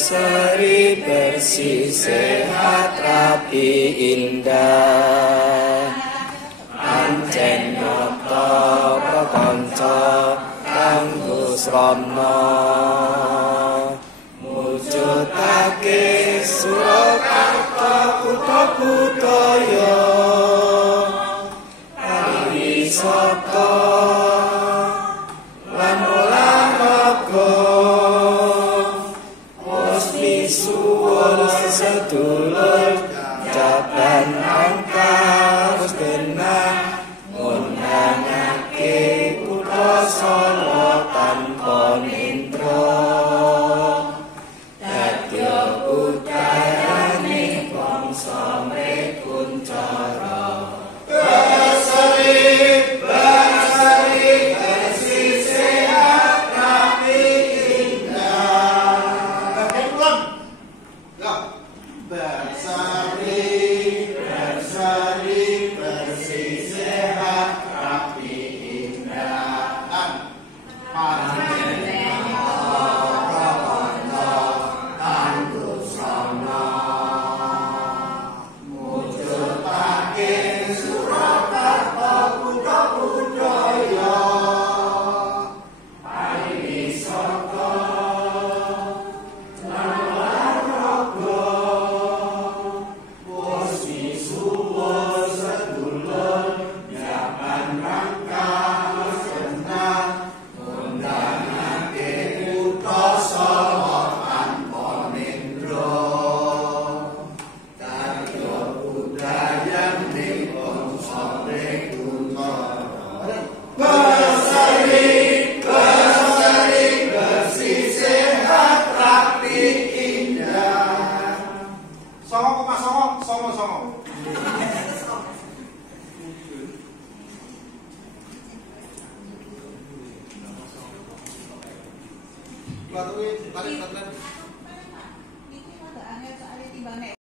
berseri bersih sehat rapi indah pancen nata prakanca kanggo srana mujudake Surakarta kutha budaya pariwisata lan olahraga wis misuwur sedulur jaban angka wis genah ngundangake kutha Solo tanpa nindra dadya budayane bangsa mrekuncara Tadi